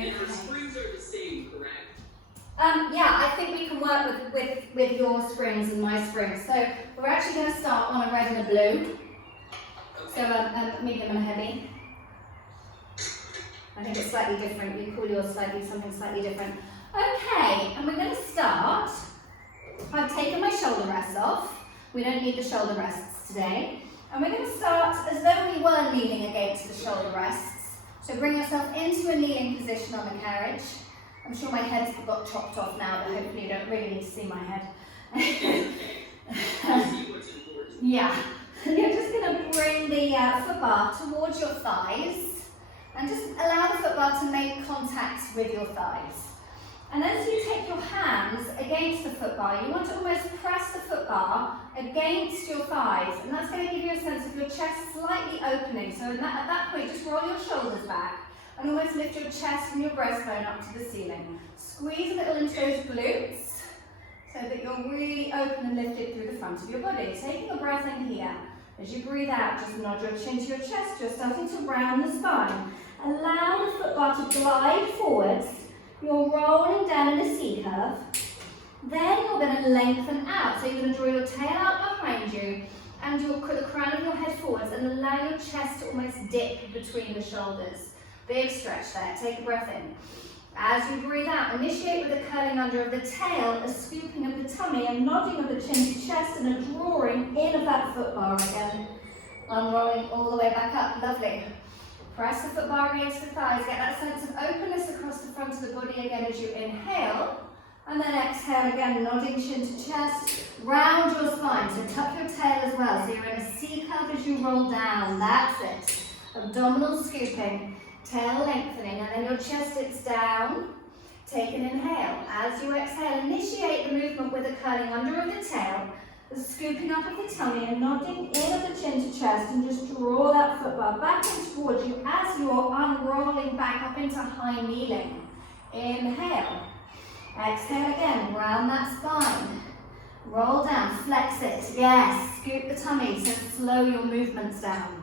And our springs are the same, correct? Yeah, I think we can work with your springs and my springs. So we're actually going to start on a red and a blue. So a medium and a heavy. I think it's slightly different. You call yours something slightly different. Okay, and we're going to start. I've taken my shoulder rests off. We don't need the shoulder rests today. And we're going to start as though we were kneeling against the shoulder rests. So bring yourself into a kneeling position on the carriage. I'm sure my head's got chopped off now, but hopefully you don't really need to see my head. Yeah. You're just going to bring the foot bar towards your thighs and just allow the foot bar to make contact with your thighs. And as you take your hands against the foot bar, you want to almost press the foot bar against your thighs, and that's going to give you a sense of your chest slightly opening. So at that point, just roll your shoulders back and almost lift your chest and your breastbone up to the ceiling. Squeeze a little into those glutes so that you're really open and lifted through the front of your body. Taking a breath in here. As you breathe out, just nod your chin to your chest. You're starting to round the spine. Allow the foot bar to glide forwards. You're rolling down in a C curve. Then you're going to lengthen out. So you're going to draw your tail out behind you and the crown of your head forwards and allow your chest to almost dip between the shoulders. Big stretch there. Take a breath in. As you breathe out, initiate with a curling under of the tail, a scooping of the tummy, a nodding of the chin to chest, and a drawing in of that foot bar again. Unrolling all the way back up. Lovely. Press the foot bar against the thighs. Get that sense of openness across the front of the body again as you inhale. And then exhale again, nodding chin to chest. Round your spine, so tuck your tail as well. So you're in a C curve as you roll down. That's it. Abdominal scooping. Tail lengthening, and then your chest dips down. Take an inhale. As you exhale, initiate the movement with a curling under of the tail, the scooping up of the tummy, and nodding in of the chin to chest, and just draw that foot bar back and towards you as you're unrolling back up into high kneeling. Inhale. Exhale again. Round that spine. Roll down. Flex it. Yes. Scoop the tummy, so slow your movements down.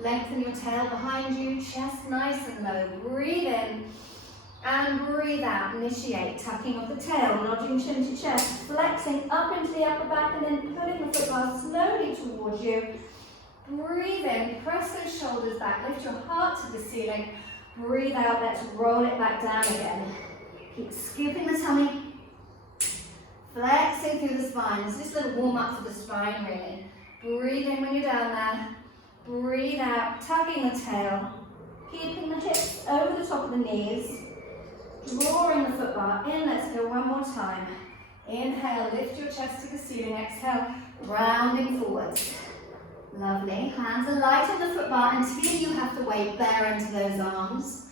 Lengthen your tail behind you, chest nice and low. Breathe in and breathe out. Initiate, tucking of the tail, nodding chin to chest, flexing up into the upper back and then pulling the foot bar slowly towards you. Breathe in, press those shoulders back, lift your heart to the ceiling. Breathe out, let's roll it back down again. Keep scooping the tummy, flexing through the spine. It's just a little warm up for the spine really. Breathe in when you're down there. Breathe out, tugging the tail, keeping the hips over the top of the knees, drawing the foot bar in. Let's go one more time. Inhale, lift your chest to the ceiling. Exhale, rounding forwards. Lovely. Hands are light on the foot bar until you have to weight bear into those arms.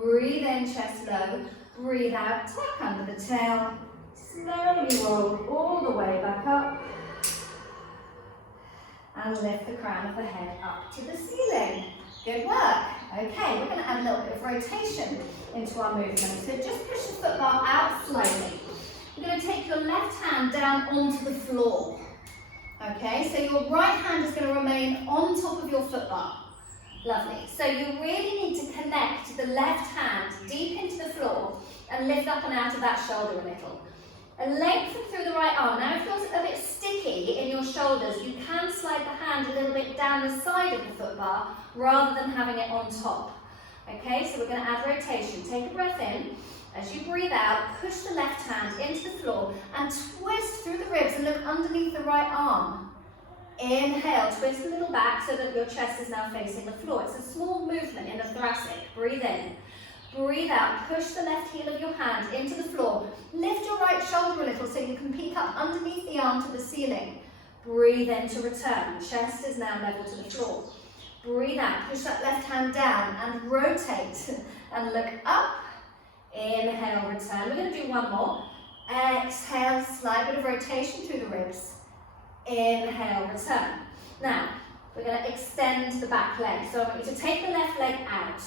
Breathe in, chest low. Breathe out, tuck under the tail. Slowly roll all the way back up. And lift the crown of the head up to the ceiling. Good work. Okay, we're going to add a little bit of rotation into our movement. So just push the foot bar out slowly. You're going to take your left hand down onto the floor. Okay, so your right hand is going to remain on top of your foot bar. Lovely. So you really need to connect the left hand deep into the floor and lift up and out of that shoulder a little. And lengthen through the right arm. Now, if it feels a bit sticky in your shoulders, you can slide the hand a little bit down the side of the foot bar rather than having it on top. Okay, so we're going to add rotation. Take a breath in. As you breathe out, push the left hand into the floor and twist through the ribs and look underneath the right arm. Inhale, twist a little back so that your chest is now facing the floor. It's a small movement in the thoracic. Breathe in. Breathe out, push the left heel of your hand into the floor. Lift your right shoulder a little so you can peek up underneath the arm to the ceiling. Breathe in to return. Chest is now level to the floor. Breathe out, push that left hand down and rotate and look up. Inhale, return. We're going to do one more. Exhale, slight bit of rotation through the ribs. Inhale, return. Now, we're going to extend the back leg. So I want you to take the left leg out.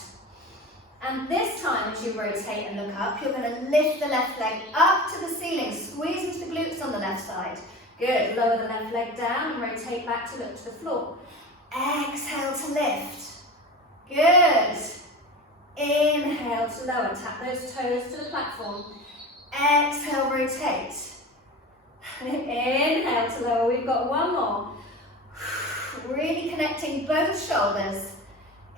And this time, as you rotate and look up, you're going to lift the left leg up to the ceiling. Squeeze into the glutes on the left side. Good. Lower the left leg down and rotate back to look to the floor. Exhale to lift. Good. Inhale to lower, tap those toes to the platform. Exhale, rotate. Inhale to lower, we've got one more. Really connecting both shoulders.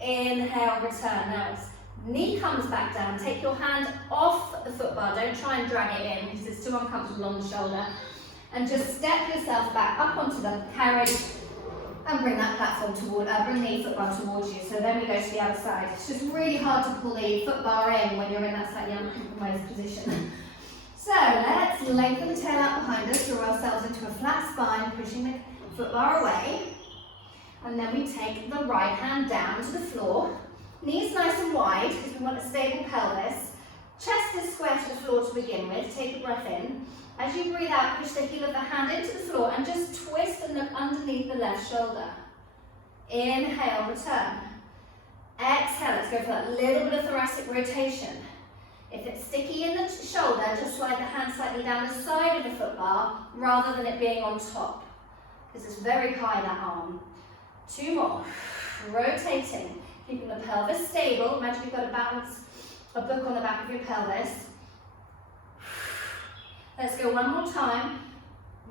Inhale, return. Now, knee comes back down. Take your hand off the foot bar. Don't try and drag it in because it's too uncomfortable on the shoulder. And just step yourself back up onto the carriage and bring that platform toward, bring the foot bar towards you. So then we go to the other side. It's just really hard to pull the foot bar in when you're in that slightly uncompromised position. So let's lengthen the tail out behind us, draw ourselves into a flat spine, pushing the foot bar away. And then we take the right hand down to the floor. Knees nice and wide because we want a stable pelvis. Chest is square to the floor to begin with. Take a breath in. As you breathe out, push the heel of the hand into the floor and just twist and look underneath the left shoulder. Inhale, return. Exhale, let's go for that little bit of thoracic rotation. If it's sticky in the shoulder, just slide the hand slightly down the side of the foot bar rather than it being on top, because it's very high, that arm. Two more. Rotating, keeping the pelvis stable. Imagine you've got a book on the back of your pelvis. Let's go one more time.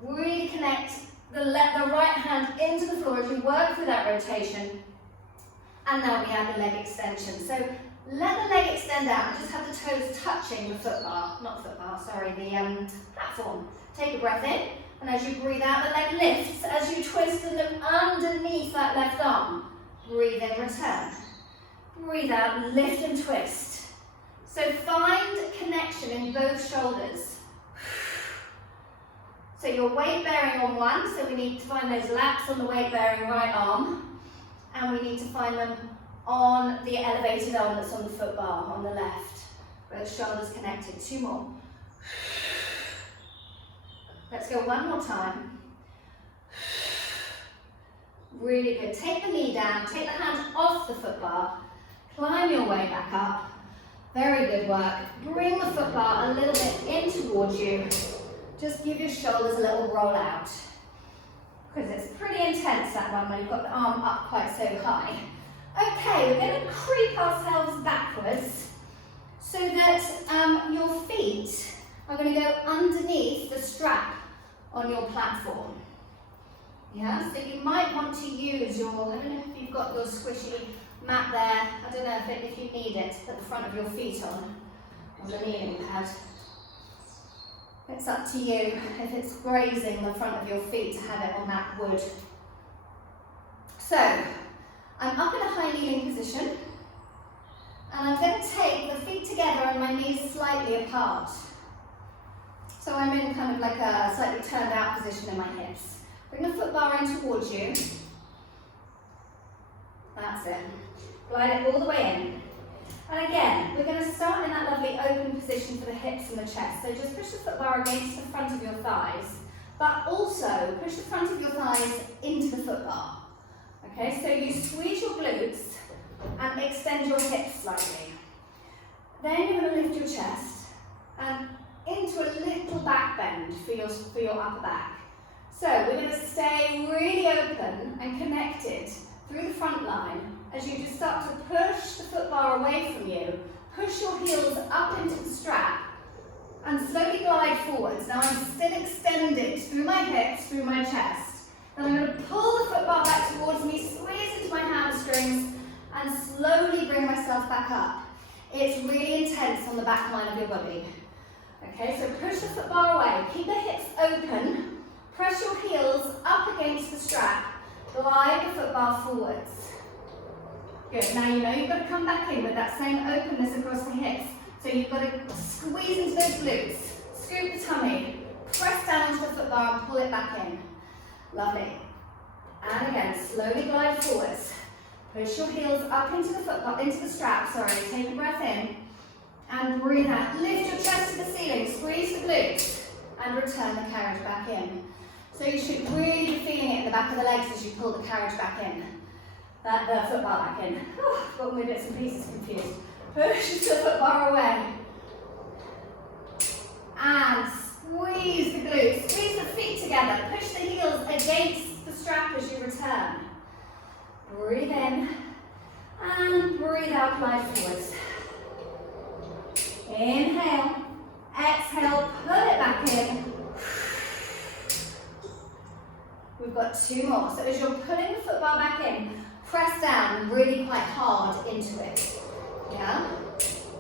Really connect the right hand into the floor as you work through that rotation. And now we add the leg extension. So let the leg extend out and just have the toes touching the the platform. Take a breath in, and as you breathe out, the leg lifts as you twist and look underneath that left arm. Breathe in, return. Breathe out, lift and twist. So find connection in both shoulders. So you're weight bearing on one, so we need to find those laps on the weight bearing right arm, and we need to find them on the elevated arm that's on the foot bar on the left. Both shoulders connected. Two more. Let's go one more time. Really good. Take the knee down, take the hand off the foot bar, climb your way back up. Very good work. Bring the foot bar a little bit in towards you. Just give your shoulders a little roll out, because it's pretty intense, that one, when you've got the arm up quite so high. Okay, we're going to creep ourselves backwards so that your feet are going to go underneath the strap on your platform. Yeah, so you might want to use your, I don't know if you've got your squishy mat there, I don't know if you need it, to put the front of your feet on the kneeling pad. It's up to you if it's grazing the front of your feet to have it on that wood. So, I'm up in a high kneeling position, and I'm going to take the feet together and my knees slightly apart. So I'm in kind of like a slightly turned out position in my hips. Bring the foot bar in towards you. That's it. Glide it all the way in. And again, we're going to start in that lovely open position for the hips and the chest. So just push the foot bar against the front of your thighs, but also push the front of your thighs into the foot bar. Okay, so you squeeze your glutes and extend your hips slightly. Then you're going to lift your chest and into a little back bend for your upper back. So we're going to stay really open and connected through the front line as you just start to push the foot bar away from you. Push your heels up into the strap and slowly glide forwards. Now I'm still extended through my hips, through my chest. Then I'm going to pull the foot bar back towards me, squeeze into my hamstrings, and slowly bring myself back up. It's really intense on the back line of your body. Okay, so push the foot bar away. Keep the hips open. Press your heels up against the strap. Glide the foot bar forwards. Good, now you know you've got to come back in with that same openness across the hips. So you've got to squeeze into those glutes, scoop the tummy, press down into the foot bar and pull it back in. Lovely. And again, slowly glide forwards. Push your heels up into the foot bar, into the strap, take a breath in. And breathe out. Lift your chest to the ceiling, squeeze the glutes, and return the carriage back in. So you should really be feeling it in the back of the legs as you pull the carriage back in. The foot bar back in. Got my bits and pieces confused. Push the foot bar away. And squeeze the glutes. Squeeze the feet together. Push the heels against the strap as you return. Breathe in. And breathe out, glide forwards. Inhale, exhale, pull it back in. We've got 2 more. So as you're pulling the footbar back in, press down really quite hard into it. Yeah?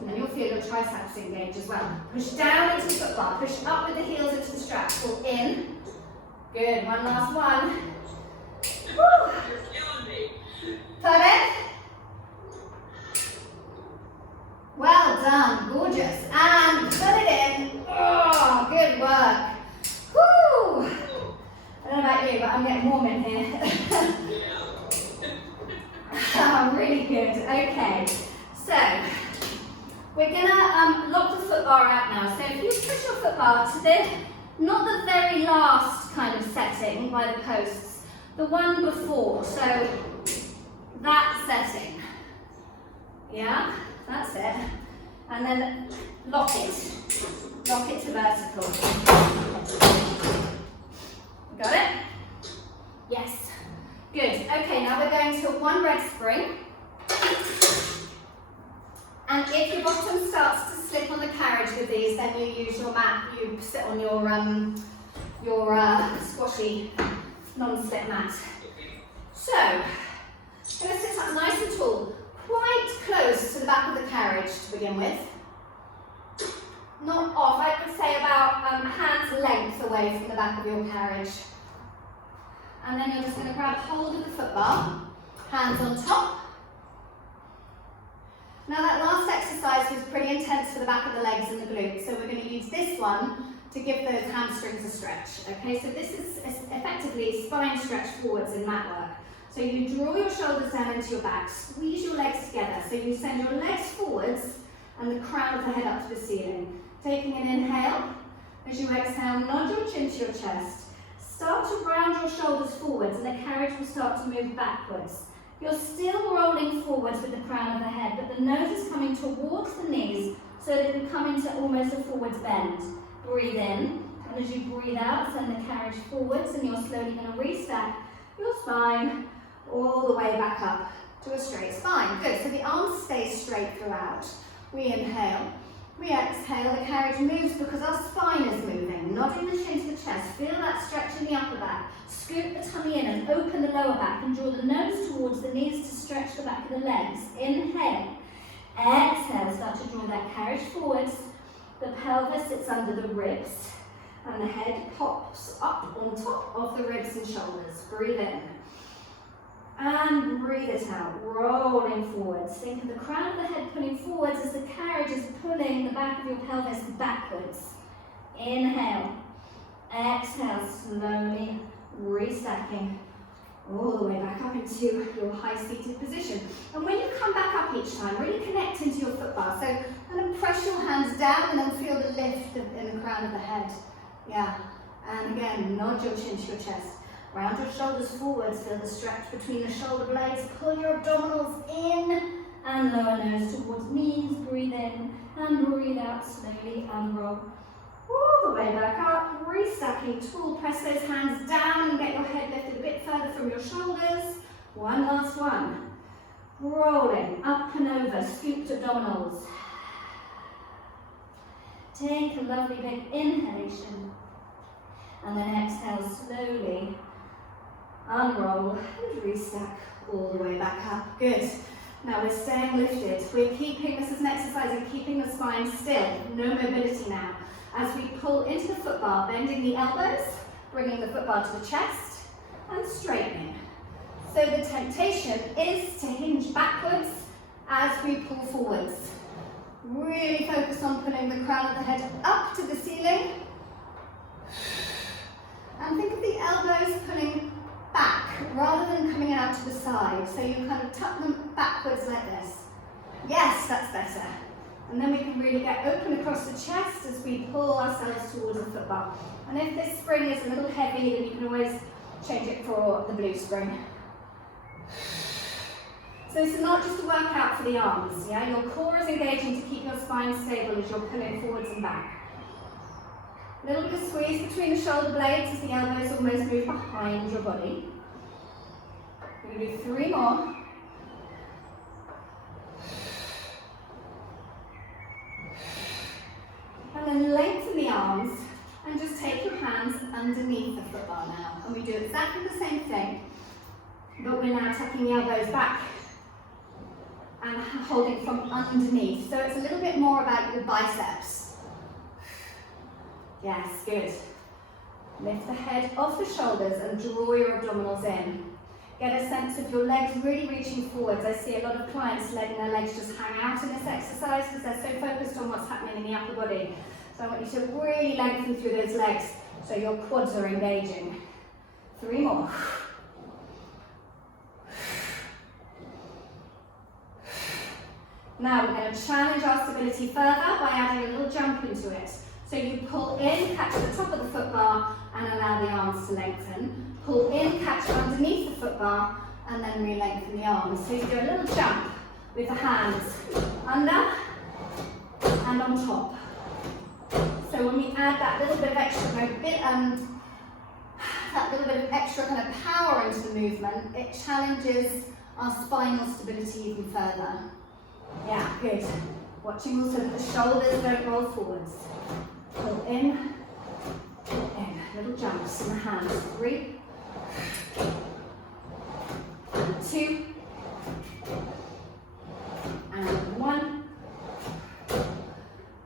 And then you'll feel your triceps engage as well. Push down into the footbar, push up with the heels into the strap, pull in. Good, one last one. Woo. You're killing me. Pardon? Well done, gorgeous. And put it in. Oh, good work. Woo! I don't know about you, but I'm getting warm in here. Oh, really good. Okay, so we're gonna lock the footbar out now. So if you push your footbar to the, not the very last kind of setting by the posts, the one before. So that setting. Yeah, that's it. And then lock it. Lock it to vertical. Got it? Yes. Good. Okay, now we're going to one red spring. And if your bottom starts to slip on the carriage with these, then you use your mat. You sit on your squashy non-slip mat. So, I'm going to sit up nice and tall, quite close to the back of the carriage to begin with. Not off, I would say about hand's length away from the back of your carriage. And then you're just going to grab hold of the footbar, hands on top. Now that last exercise was pretty intense for the back of the legs and the glutes, so we're going to use this one to give those hamstrings a stretch. Okay, so this is effectively spine stretch forwards in mat work. So you draw your shoulders down into your back, squeeze your legs together. So you send your legs forwards and the crown of the head up to the ceiling. Taking an inhale, as you exhale, nod your chin to your chest. Start to round your shoulders forwards and the carriage will start to move backwards. You're still rolling forwards with the crown of the head, but the nose is coming towards the knees so that you come into almost a forwards bend. Breathe in, and as you breathe out, send the carriage forwards, and you're slowly going to restack your spine all the way back up to a straight spine. Good, so the arms stay straight throughout. We inhale, we exhale, the carriage moves because our spine is moving, nodding the chin to the chest. Feel that stretch in the upper back. Scoop the tummy in and open the lower back and draw the nose towards the knees to stretch the back of the legs. Inhale, exhale, start to draw that carriage forwards. The pelvis sits under the ribs and the head pops up on top of the ribs and shoulders. Breathe in. And breathe it out, rolling forwards. Think of the crown of the head pulling forwards as the carriage is pulling the back of your pelvis backwards. Inhale, exhale, slowly restacking all the way back up into your high seated position. And when you come back up each time, really connect into your footbar. So kind of press your hands down and then feel the lift in the crown of the head. Yeah, and again, nod your chin to your chest. Round your shoulders forwards, feel the stretch between the shoulder blades. Pull your abdominals in and lower nose towards knees. Breathe in and breathe out slowly. Unroll all the way back up. Restacking tall. Press those hands down and get your head lifted a bit further from your shoulders. One last one. Rolling up and over. Scooped abdominals. Take a lovely big inhalation. And then exhale slowly. Unroll and restack all the way back up. Good. Now we're staying lifted. We're keeping, this is an exercise of keeping the spine still. No mobility now. As we pull into the footbar, bending the elbows, bringing the footbar to the chest, and straightening. So the temptation is to hinge backwards as we pull forwards. Really focus on pulling the crown of the head up to the ceiling. And think of the elbows pulling back rather than coming out to the side. So you kind of tuck them backwards like this. Yes, that's better. And then we can really get open across the chest as we pull ourselves towards the footbar. And if this spring is a little heavy, then you can always change it for the blue spring. So this is not just a workout for the arms, yeah? Your core is engaging to keep your spine stable as you're pulling forwards and back. A little bit of squeeze between the shoulder blades as the elbows almost move behind your body. We're going to do 3 more. And just take your hands underneath the footbar now. And we do exactly the same thing, but we're now tucking the elbows back and holding from underneath. So it's a little bit more about your biceps. Yes, good. Lift the head off the shoulders and draw your abdominals in. Get a sense of your legs really reaching forwards. I see a lot of clients letting their legs just hang out in this exercise because they're so focused on what's happening in the upper body. So I want you to really lengthen through those legs so your quads are engaging. 3 more. Now we're going to challenge our stability further by adding a little jump into it. So you pull in, catch the top of the foot bar and allow the arms to lengthen. Pull in, catch underneath the foot bar and then re-lengthen the arms. So you do a little jump with the hands under and on top. So when we add that little bit of extra kind of power into the movement, it challenges our spinal stability even further. Yeah, good. Watching also that the shoulders don't roll forwards. Pull in, little jumps in the hands. 3, and 2, and 1.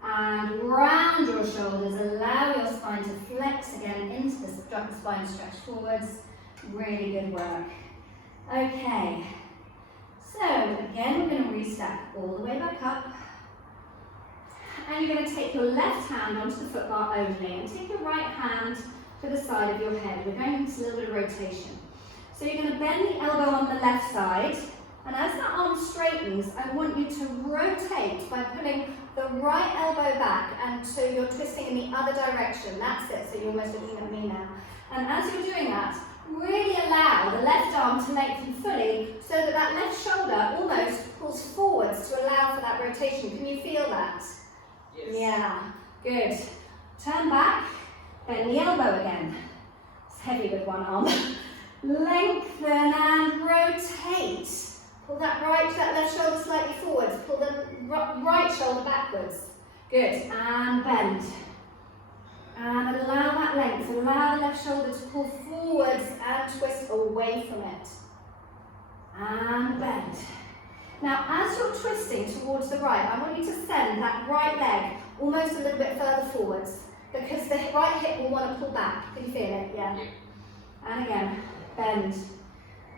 And round your shoulders, allow your spine to flex again into the spine stretch forwards. Really good work. Okay, so again we're going to restep all the way back up. And you're going to take your left hand onto the foot bar only and take your right hand to the side of your head. We're going into a little bit of rotation. So you're going to bend the elbow on the left side, and as that arm straightens, I want you to rotate by pulling the right elbow back, and so you're twisting in the other direction. That's it, so you're almost looking at me now. And as you're doing that, really allow the left arm to lengthen fully so that that left shoulder almost pulls forwards to allow for that rotation. Can you feel that? Yes. Yeah, good. Turn back, bend the elbow again. It's heavy with one arm. Lengthen and rotate. Pull that left shoulder slightly forwards. Pull the right shoulder backwards. Good, and bend. And allow that length. Allow the left shoulder to pull forwards and twist away from it. And bend. Now, as you're twisting towards the right, I want you to send that right leg almost a little bit further forwards because the right hip will want to pull back. Can you feel it? Yeah. And again, bend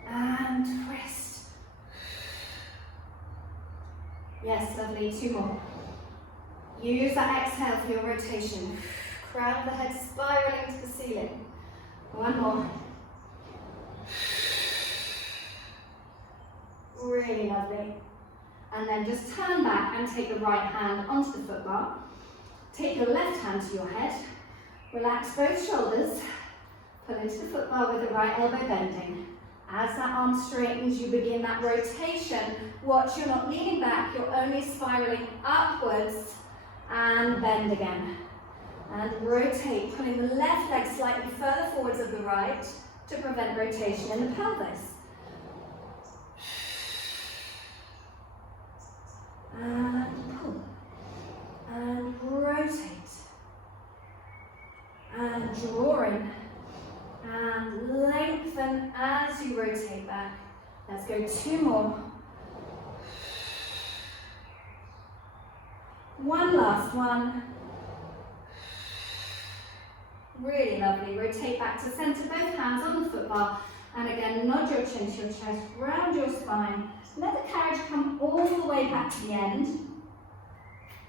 and twist. Yes, lovely. 2 more. Use that exhale for your rotation. Crown of the head spiraling to the ceiling. 1 more. Really lovely. And then just turn back and take the right hand onto the foot bar. Take your left hand to your head. Relax both shoulders. Pull into the foot bar with the right elbow bending. As that arm straightens, you begin that rotation. Watch, you're not leaning back, you're only spiraling upwards. And bend again. And rotate, pulling the left leg slightly further forwards of the right to prevent rotation in the pelvis. And pull, and rotate, and draw in, and lengthen as you rotate back. Let's go 2 more. 1 last one. Really lovely. Rotate back to center, both hands on the foot bar, and again, nod your chin to your chest, round your spine. Let the carriage come all the way back to the end,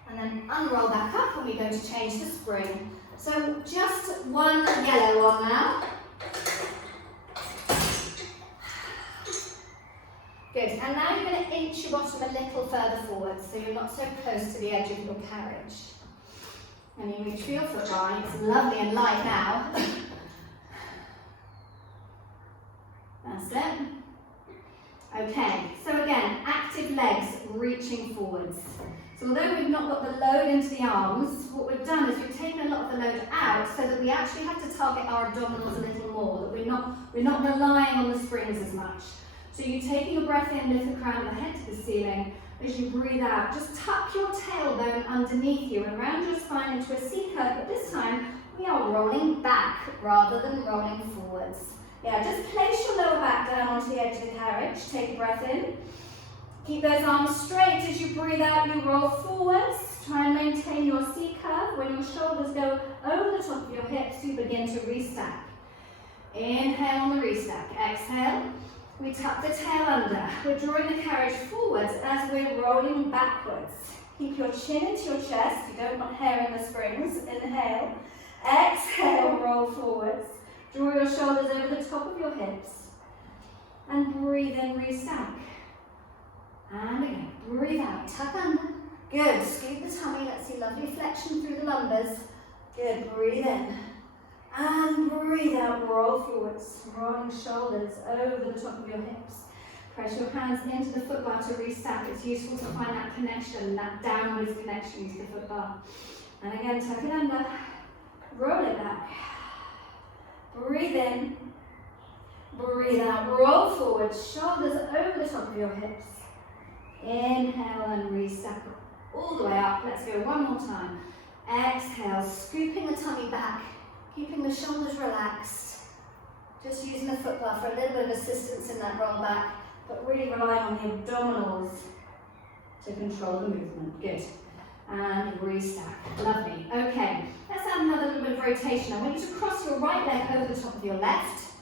and then unroll back up, and we're going to change the spring. So just 1 yellow on now. Good, and now you're going to inch your bottom a little further forward, so you're not so close to the edge of your carriage. And you reach for your foot bar, it's lovely and light now. That's it. Okay, so again, active legs reaching forwards. So although we've not got the load into the arms, what we've done is we've taken a lot of the load out so that we actually have to target our abdominals a little more, that we're not relying on the springs as much. So you're taking a breath in, lift the crown of the head to the ceiling, As you breathe out, just tuck your tailbone underneath you and round your spine into a C curve, but this time we are rolling back rather than rolling forwards. Yeah, just place your lower back down onto the edge of the carriage. Take a breath in. Keep those arms straight. As you breathe out, you roll forwards. Try and maintain your C curve. When your shoulders go over the top of your hips, you begin to restack. Inhale on the restack. Exhale. We tuck the tail under. We're drawing the carriage forwards as we're rolling backwards. Keep your chin into your chest. You don't want hair in the springs. Inhale. Exhale, roll forwards. Draw your shoulders over the top of your hips. And breathe in, restack. And again, breathe out, tuck under. Good, scoop the tummy. Let's see lovely flexion through the lumbers. Good, breathe in. And breathe out, roll forwards. Rolling shoulders over the top of your hips. Press your hands into the foot bar to restack. It's useful to find that connection, that downwards connection to the foot bar. And again, tuck it under. Roll it back. Breathe in. Breathe out. Roll forward. Shoulders over the top of your hips. Inhale and restack all the way up. Let's go one more time. Exhale. Scooping the tummy back. Keeping the shoulders relaxed. Just using the foot bar for a little bit of assistance in that roll back, but really relying on the abdominals to control the movement. Good. And restack. Lovely. Okay, let's add another little bit of rotation. I want you to cross your right leg over the top of your left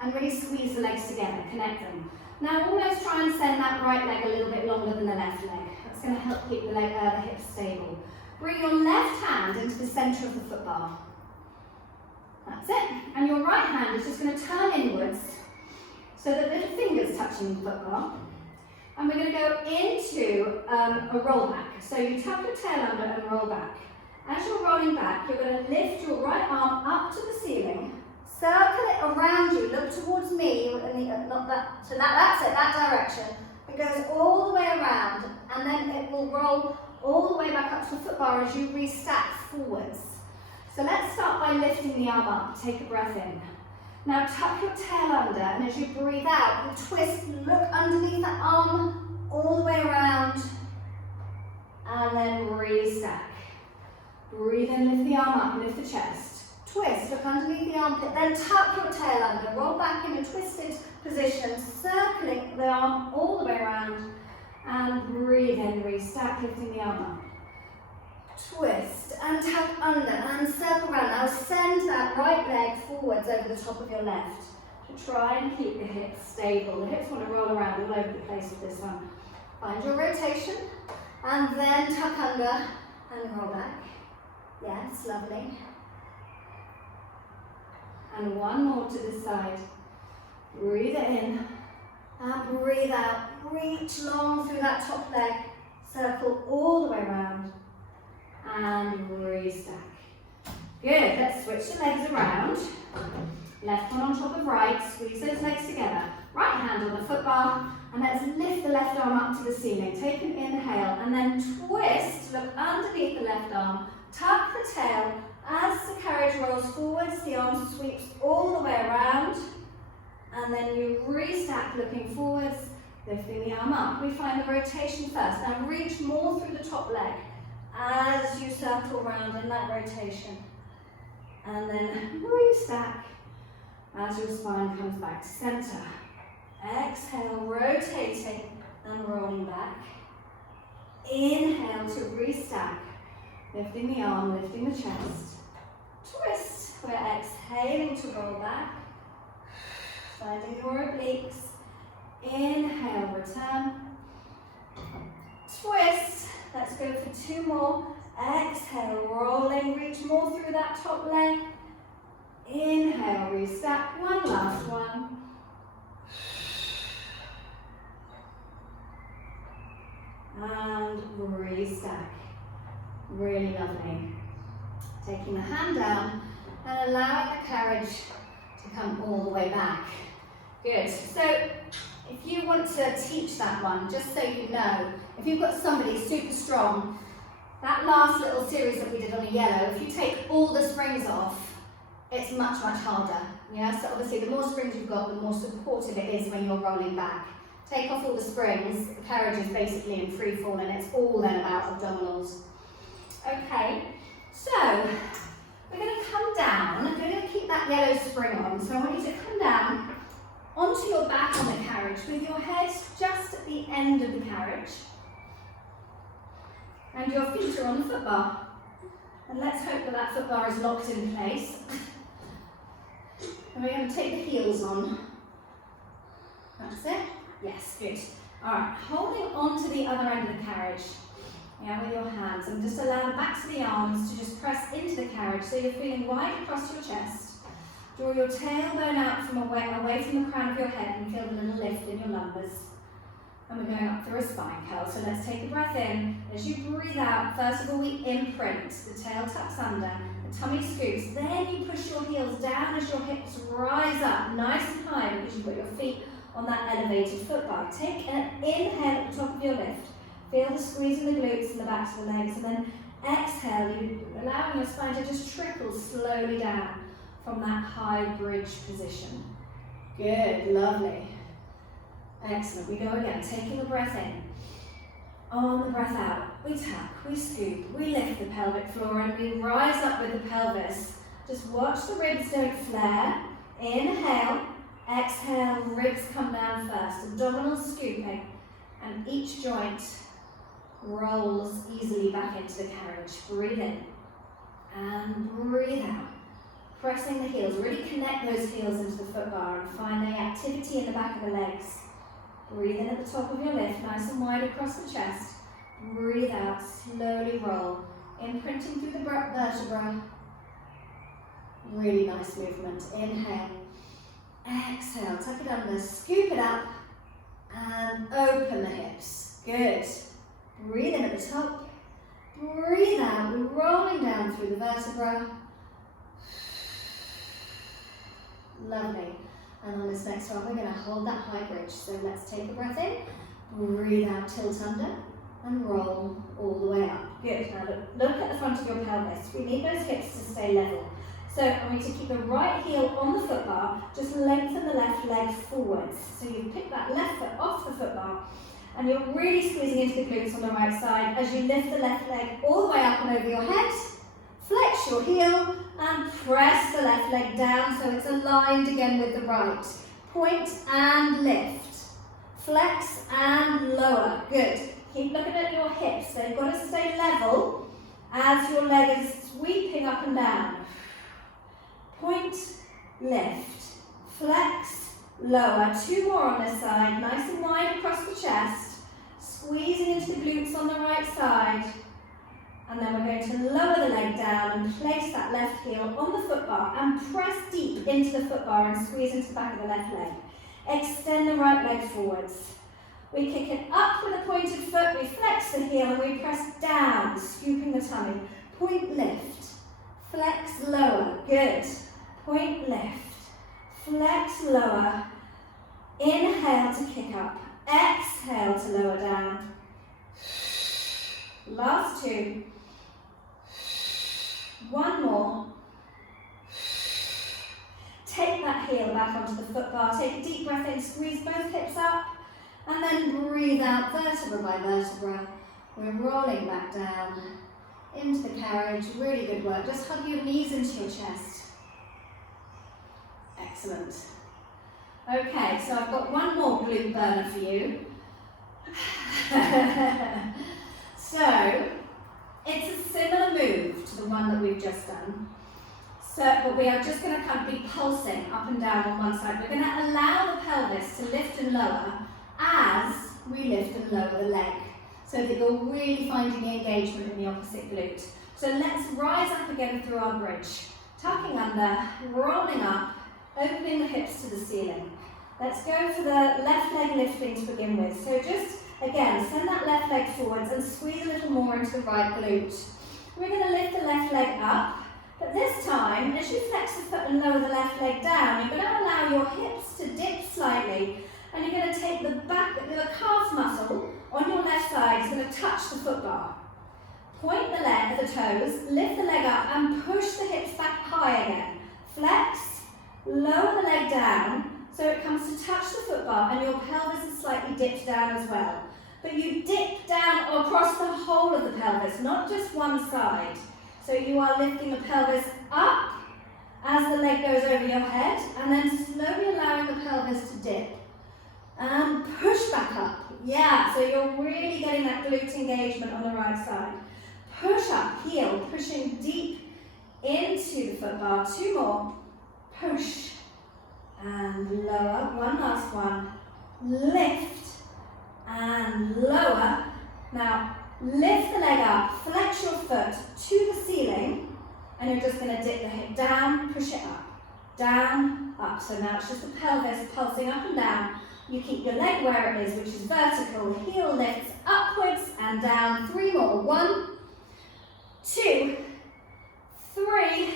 and really squeeze the legs together, connect them. Now almost try and send that right leg a little bit longer than the left leg. That's going to help keep the hips stable. Bring your left hand into the center of the foot bar. That's it. And your right hand is just going to turn inwards so that little fingers touching the foot bar. And we're going to go into a roll back. So you tuck your tail under and roll back. As you're rolling back, you're going to lift your right arm up to the ceiling, circle it around you, look towards me, that's it, that direction. It goes all the way around, and then it will roll all the way back up to the foot bar as you restack forwards. So let's start by lifting the arm up. Take a breath in. Now tuck your tail under, and as you breathe out, you twist, look underneath that arm, all the way around, and then restack. Breathe in, lift the arm up, lift the chest. Twist, look underneath the armpit, then tuck your tail under, roll back in a twisted position, circling the arm all the way around, and breathe in, restack, lifting the arm up. Twist and tuck under and circle around. Now send that right leg forwards over the top of your left to try and keep the hips stable. The hips want to roll around all over the place with this one. Find your rotation and then tuck under and roll back. Yes, lovely. And one more to this side. Breathe it in and breathe out. Reach long through that top leg. Circle all the way around. And restack. Good, let's switch the legs around. Left one on top of right, squeeze those legs together. Right hand on the foot bar, and let's lift the left arm up to the ceiling. Take an inhale, and then twist, look underneath the left arm, tuck the tail. As the carriage rolls forwards, the arm sweeps all the way around, and then you restack looking forwards, lifting the arm up. We find the rotation first. Now reach more through the top leg as you circle around in that rotation. And then restack as your spine comes back to center. Exhale, rotating and rolling back. Inhale to restack, lifting the arm, lifting the chest. Twist, we're exhaling to roll back. Finding your obliques. Inhale, return. Twist. Let's go for two more. Exhale, rolling, reach more through that top leg. Inhale, restack. One last one. And restack. Really lovely. Taking the hand down and allowing the carriage to come all the way back. Good. So if you want to teach that one, just so you know, if you've got somebody super strong, that last little series that we did on a yellow, if you take all the springs off, it's much, much harder. Yeah, so obviously the more springs you've got, the more supportive it is when you're rolling back. take off all the springs, the carriage is basically in free fall and it's all then about abdominals. Okay, so we're going to come down, we're going to keep that yellow spring on, so I want you to come down onto your back on the carriage with your head just at the end of the carriage and your feet are on the footbar. And let's hope that that footbar is locked in place. And we're going to take the heels on. That's it. Yes, good. All right, holding on to the other end of the carriage. Yeah, with your hands, and just allow the backs of the arms to just press into the carriage so you're feeling wide across your chest. Draw your tailbone out from away from the crown of your head and feel the little lift in your lumbers. And we're going up through a spine curl. So let's take a breath in. As you breathe out, first of all we imprint. The tail tucks under, the tummy scoops. Then you push your heels down as your hips rise up nice and high because you've got your feet on that elevated footbar. Take an inhale at the top of your lift. Feel the squeeze in the glutes and the backs of the legs, and then exhale, you allowing your spine to just trickle slowly down from that high bridge position. Good, lovely. Excellent, we go again, taking a breath in. On the breath out, we tuck, we scoop, we lift the pelvic floor and we rise up with the pelvis. Just watch the ribs don't flare. Inhale, exhale, ribs come down first, abdominals scooping, and each joint rolls easily back into the carriage. Breathe in and breathe out. Pressing the heels, really connect those heels into the footbar and find the activity in the back of the legs. Breathe in at the top of your lift, nice and wide across the chest. Breathe out, slowly roll, imprinting through the vertebra. Really nice movement. Inhale, exhale, tuck it under, scoop it up, and open the hips. Good. Breathe in at the top, breathe out, we're rolling down through the vertebra. Lovely. And on this next one, we're going to hold that high bridge. So let's take a breath in, breathe out, tilt under, and roll all the way up. Good. Now look at the front of your pelvis. We need those hips to stay level. So I want you to keep the right heel on the footbar, just lengthen the left leg forwards. So you pick that left foot off the footbar, and you're really squeezing into the glutes on the right side as you lift the left leg all the way up and over your head. Flex your heel and press the left leg down so it's aligned again with the right. Point and lift. Flex and lower. Good. Keep looking at your hips. They've got to stay level as your leg is sweeping up and down. Point, lift, flex, lower. Two more on this side. Nice and wide across the chest. Squeezing into the glutes on the right side. And then we're going to lower the leg down and place that left heel on the footbar and press deep into the footbar and squeeze into the back of the left leg. Extend the right leg forwards. We kick it up with a pointed foot, we flex the heel and we press down, scooping the tummy. Point, lift, flex, lower. Good. Point, lift, flex, lower. Inhale to kick up. Exhale to lower down. Last two. One more. Take that heel back onto the footbar. Take a deep breath in, squeeze both hips up, and then breathe out vertebra by vertebra. We're rolling back down into the carriage. Really good work. Just hug your knees into your chest. Excellent. Okay, so I've got one more glute burner for you. So, it's a similar move to the one that we've just done. So, but we are just going to kind of be pulsing up and down on one side. We're going to allow the pelvis to lift and lower as we lift and lower the leg, so that you're really finding the engagement in the opposite glute. So let's rise up again through our bridge. Tucking under, rolling up, opening the hips to the ceiling. Let's go for the left leg lifting to begin with. So just, again, send that left leg forwards and squeeze a little more into the right glute. We're going to lift the left leg up, but this time, as you flex the foot and lower the left leg down, you're going to allow your hips to dip slightly, and you're going to take the calf muscle on your left side is going to touch the foot bar. Point the leg, the toes, lift the leg up and push the hips back high again. Flex, lower the leg down so it comes to touch the foot bar and your pelvis is slightly dipped down as well. But you dip down across the whole of the pelvis, not just one side. So you are lifting the pelvis up as the leg goes over your head, and then slowly allowing the pelvis to dip. And push back up. Yeah, so you're really getting that glute engagement on the right side. Push up, heel, pushing deep into the foot bar. 2 more. Push. And lower. One last one. Lift. And lower. Now, lift the leg up. Flex your foot to the ceiling. And you're just going to dip the hip down, push it up. Down, up. So now it's just the pelvis pulsing up and down. You keep your leg where it is, which is vertical. Heel lifts upwards and down. 3 more. 1, 2, 3.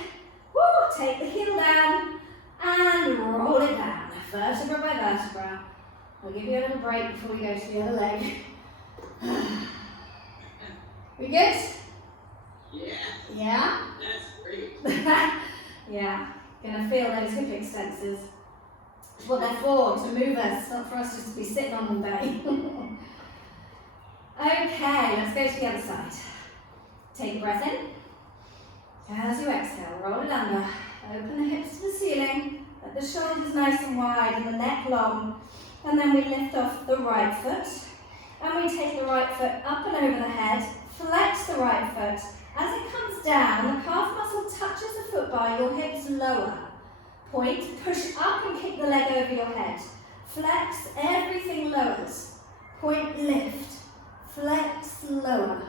Woo! Take the heel down and roll it down. Vertebra by vertebra. We'll give you a little break before we go to the other leg. We good? Yeah. Yeah? That's great. Yeah. Gonna feel those hip extensors. It's what they're for, to move us, not for us just to be sitting on all day. Okay, let's go to the other side. Take a breath in. As you exhale, roll it under. Open the hips to the ceiling. Let the shoulders nice and wide and the neck long. And then we lift off the right foot. And we take the right foot up and over the head. Flex the right foot. As it comes down, the calf muscle touches the foot bar, your hips lower. Point, push up and kick the leg over your head. Flex, everything lowers. Point, lift. Flex, lower.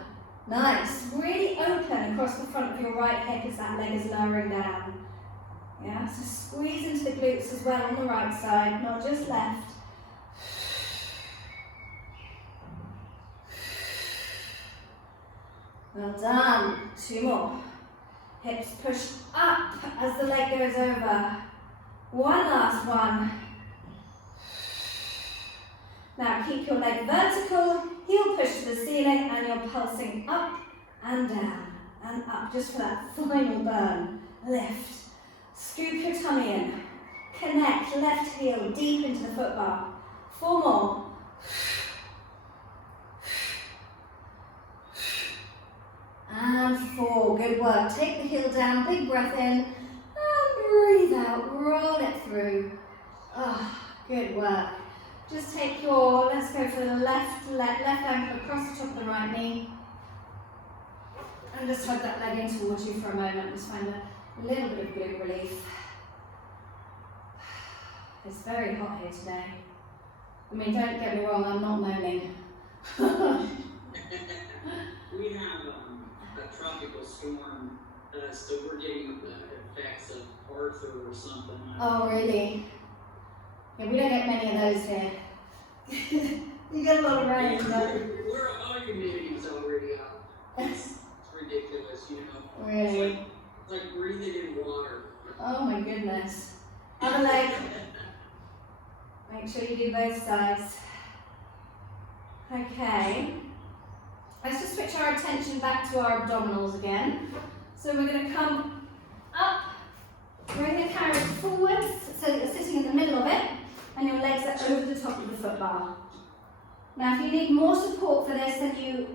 Nice. Really open across the front of your right hip as that leg is lowering down. Yeah, so squeeze into the glutes as well on the right side, not just left. Well done. 2 more. Hips push up as the leg goes over. 1 last one. Now keep your leg vertical, heel push to the ceiling, and you're pulsing up and down and up just for that final burn. Lift. Scoop your tummy in. Connect left heel deep into the foot bar. 4 more. And 4. Good work. Take the heel down, big breath in, and breathe out. Roll it through. Oh, good work. Just take your, let's go for the left ankle across the top of the right knee. And just hug that leg in towards you for a moment. Just find a little bit of glute relief. It's very hot here today. I mean, don't get me wrong, I'm not moaning. We have a tropical storm, so we're getting the effects of Arthur or something. Oh, really? Yeah, we don't get many of those here. You get a lot of rain, but... Our humidity is already up. It's ridiculous, you know. Really? It's like breathing in water. Oh my goodness. Other leg. Make sure you do both sides. Okay. Let's just switch our attention back to our abdominals again. So we're going to come up, bring the carriage forwards so that you're sitting in the middle of it, and your legs are over the top of the foot bar. Now, if you need more support for this, then you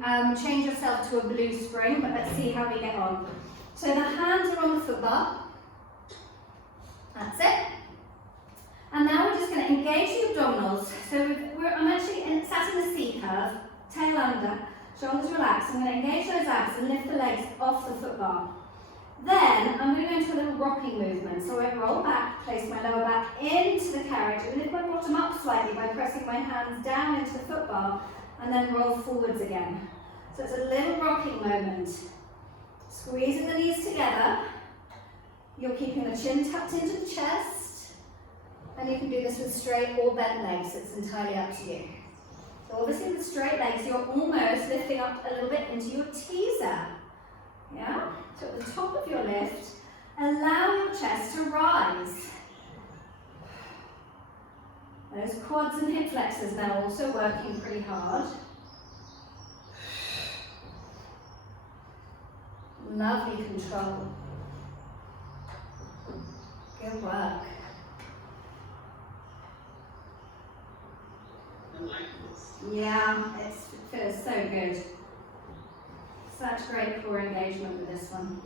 change yourself to a blue spring, but let's see how we get on. So the hands are on the foot bar. That's it. And now we're just going to engage the abdominals. So I'm actually sat in the C curve, tail under, shoulders relaxed. I'm going to engage those abs and lift the legs off the foot bar. Then I'm going to go into a little rocking movement. So I roll back, place my lower back into the carriage, and lift my bottom up slightly by pressing my hands down into the foot bar, and then roll forwards again. So it's a little rocking moment. Squeezing the knees together. You're keeping the chin tucked into the chest. And you can do this with straight or bent legs. It's entirely up to you. So obviously with straight legs, you're almost lifting up a little bit into your teaser. Yeah? So at the top of your lift, allow your chest to rise. Those quads and hip flexors now also working pretty hard. Lovely control. Good work. And like this. Yeah, it feels so good. Such great core engagement with this one.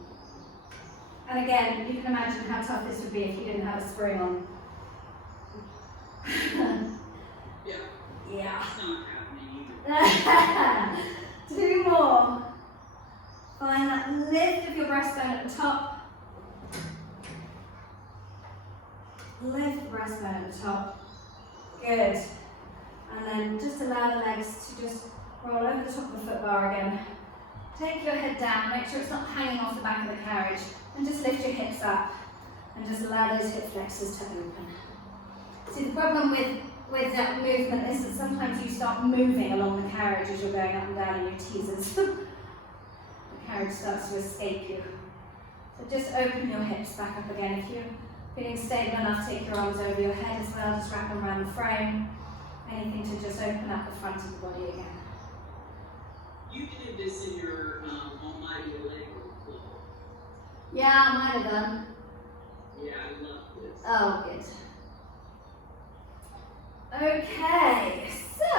And again, you can imagine how tough this would be if you didn't have a spring on. Yeah. Yeah. It's not happening either. 2 more. Find that lift of your breastbone at the top. Lift the breastbone at the top. Good. And then just allow the legs to just roll over the top of the foot bar again. Take your head down, make sure it's not hanging off the back of the carriage, and just lift your hips up and just allow those hip flexors to open. See, the problem with that movement is that sometimes you start moving along the carriage as you're going up and down in your teasers. The carriage starts to escape you. So just open your hips back up again. If you're feeling stable enough, take your arms over your head as well, just wrap them around the frame. Anything to just open up the front of the body again. You did this in your almighty Allegro club. Yeah, I might have done. Yeah, I love this. Oh, good. Okay, so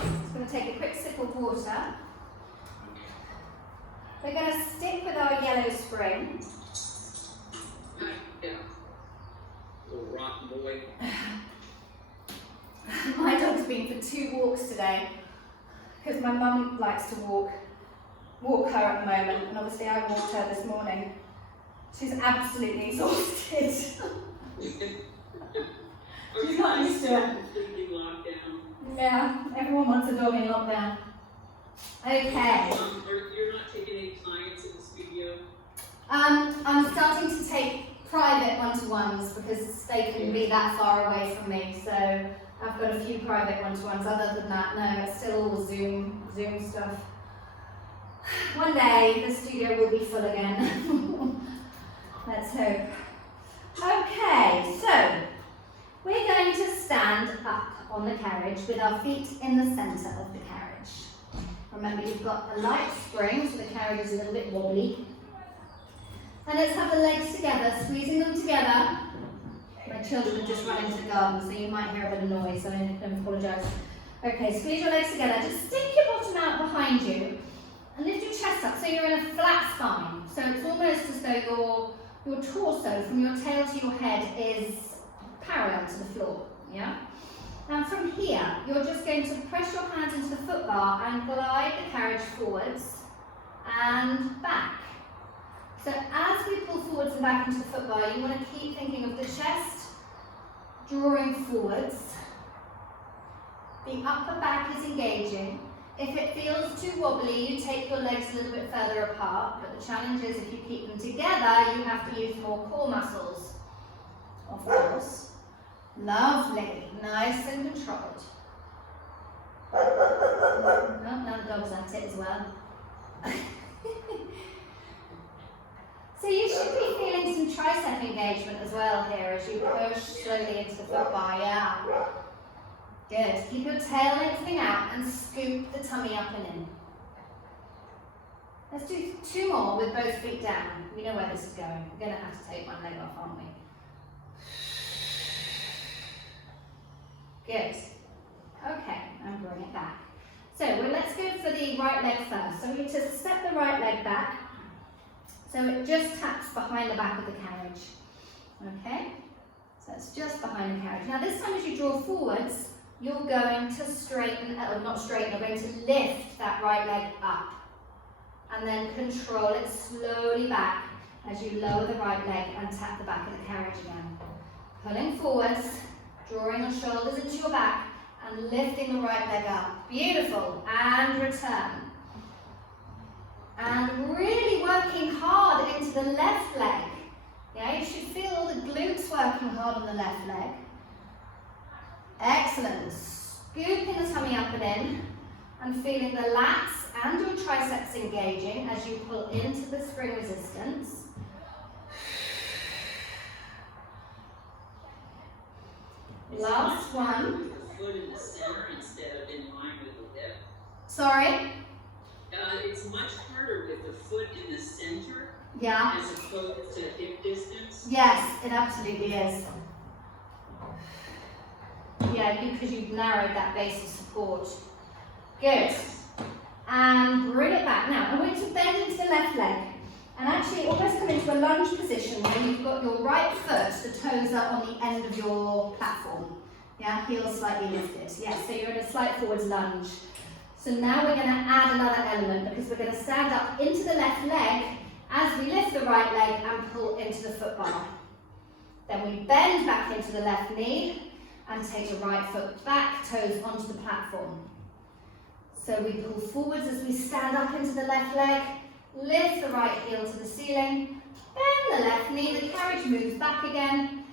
just going to take a quick sip of water. We're going to stick with our yellow spring. Yeah. Little rock boy. My dog's been for 2 walks today because my mum likes to walk her at the moment, and obviously I walked her this morning. She's absolutely exhausted. She's not used to it. Completely locked down. Yeah, everyone wants a dog in lockdown. Okay. You're not taking any clients in the studio? I'm starting to take private one-to-ones because they can be that far away from me. So I've got a few private one-to-ones. Other than that, no, it's still all Zoom stuff. One day the studio will be full again. Let's hope. Okay, so we're going to stand up on the carriage with our feet in the centre of the carriage. Remember, you've got a light spring, so the carriage is a little bit wobbly. And let's have the legs together, squeezing them together. My children are just running to the garden, so you might hear a bit of noise, so I apologise. Okay, squeeze your legs together. Just stick your bottom out behind you and lift your chest up so you're in a flat spine. So it's almost as though your torso, from your tail to your head, is parallel to the floor. Yeah? And from here, you're just going to press your hands into the foot bar and glide the carriage forwards and back. So as we pull forwards and back into the foot bar, you want to keep thinking of the chest drawing forwards. The upper back is engaging. If it feels too wobbly, you take your legs a little bit further apart, but the challenge is if you keep them together, you have to use more core muscles, of course. Lovely, nice and controlled. Oh, now the dog's at it as well. So you should be feeling some tricep engagement as well here as you push slowly into the foot bar, yeah. Good, keep your tail lengthening out and scoop the tummy up and in. Let's do 2 more with both feet down. We know where this is going. We're going to have to take one leg off, aren't we? Good. Okay, and bring it back. So let's go for the right leg first. So we need to step the right leg back so it just taps behind the back of the carriage. Okay? So it's just behind the carriage. Now this time as you draw forwards, you're going to straighten, not straighten, you're going to lift that right leg up and then control it slowly back as you lower the right leg and tap the back of the carriage again. Pulling forwards, drawing your shoulders into your back and lifting the right leg up. Beautiful. And return. And really working hard into the left leg. Yeah, you should feel all the glutes working hard on the left leg. Excellent. Scooping the tummy up and in and feeling the lats and your triceps engaging as you pull into the spring resistance. Last one. The foot in the center instead of in line with the hip. Sorry? It's much harder with the foot in the center Yeah. as opposed to hip distance. Yes, it absolutely is. Yeah, because you've narrowed that base of support. Good. And bring it back. Now, I'm going to bend into the left leg. And actually almost come into a lunge position where you've got your right foot, the toes are on the end of your platform. Yeah, heels slightly lifted. Yeah, so you're in a slight forwards lunge. So now we're going to add another element because we're going to stand up into the left leg as we lift the right leg and pull into the foot bar. Then we bend back into the left knee and take the right foot back, toes onto the platform. So we pull forwards as we stand up into the left leg, lift the right heel to the ceiling, bend the left knee, the carriage moves back again,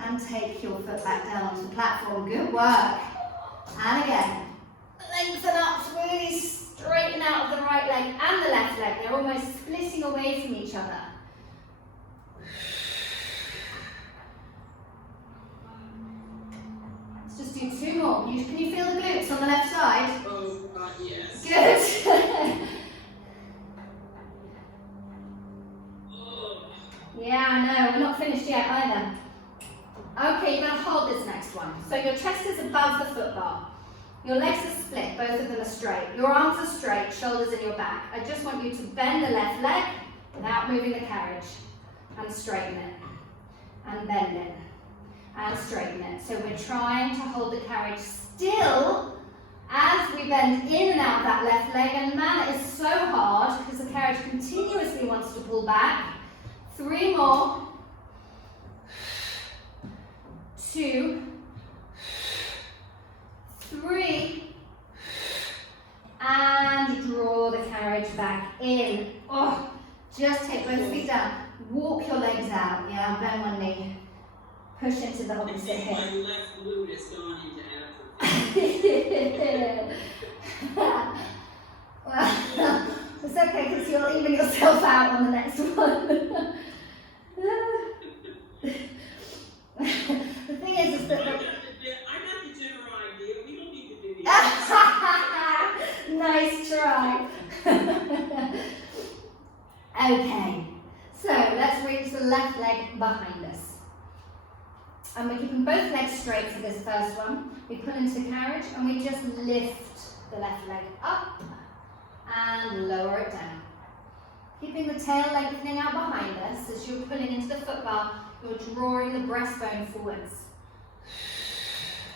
and take your foot back down onto the platform. Good work. And again, lengthen up, really straighten out of the right leg and the left leg. They're almost splitting away from each other. Let's just do 2 more. Can you feel the glutes on the left side? Oh, yes. Good. Oh. Yeah, I know. We're not finished yet either. Okay, you're going to hold this next one. So your chest is above the foot bar. Your legs are split, both of them are straight. Your arms are straight, shoulders in your back. I just want you to bend the left leg without moving the carriage. And straighten it. And bend it. And straighten it. So we're trying to hold the carriage still as we bend in and out of that left leg. And man, it is so hard because the carriage continuously wants to pull back. 3 more. 2, 3, and draw the carriage back in. Oh, just take both feet down. Walk your legs out. Yeah, bend one knee. Push into the opposite hip. My left glute has gone into atrophy. Well, it's okay because you'll even yourself out on the next one. The thing is that I got the general idea. We don't need to do the nice try. Okay, so let's reach the left leg behind us. And we're keeping both legs straight for this first one. We pull into the carriage and we just lift the left leg up and lower it down. Keeping the tail lengthening out behind us as you're pulling into the foot bar, you're drawing the breastbone forwards.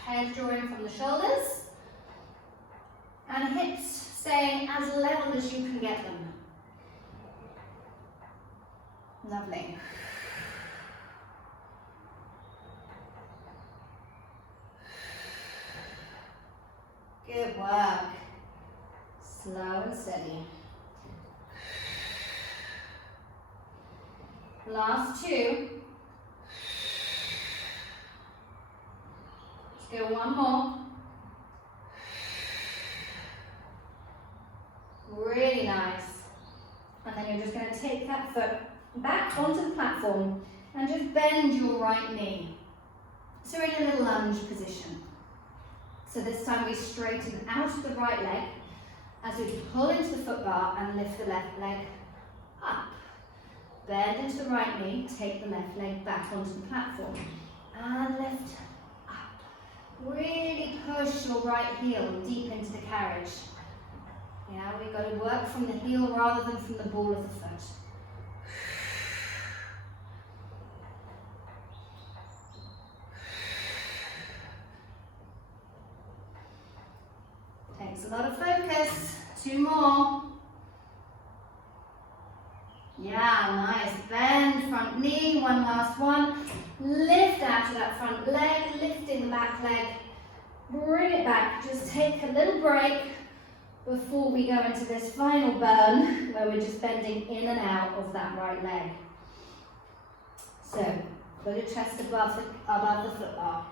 Head drawing from the shoulders and hips staying as level as you can get them. Lovely. Good work. Slow and steady. Last 2. Let's go 1 more. Really nice. And then you're just going to take that foot back onto the platform and just bend your right knee. So we're in a little lunge position. So this time we straighten out of the right leg as we pull into the foot bar and lift the left leg up. Bend into the right knee, take the left leg back onto the platform and lift up. Really push your right heel deep into the carriage. Yeah, we've got to work from the heel rather than from the ball of the foot. Takes a lot of focus. 2 more. Yeah, nice. Bend front knee, 1 last one. Lift out of that front leg, lifting the back leg. Bring it back. Just take a little break before we go into this final burn where we're just bending in and out of that right leg. So, pull your chest above the foot bar.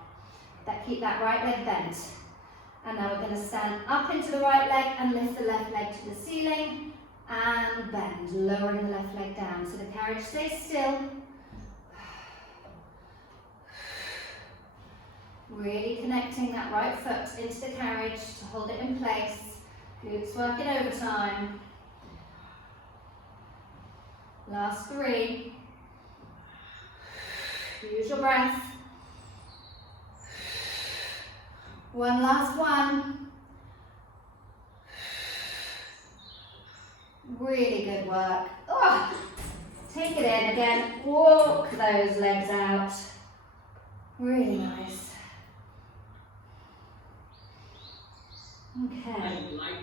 Keep that right leg bent. And now we're going to stand up into the right leg and lift the left leg to the ceiling and bend, lowering the left leg down so the carriage stays still. Really connecting that right foot into the carriage to hold it in place. Glutes working overtime. Last 3. Use your breath. One last one. Really good work. Oh, take it in again. Walk those legs out. Really nice. Okay. I like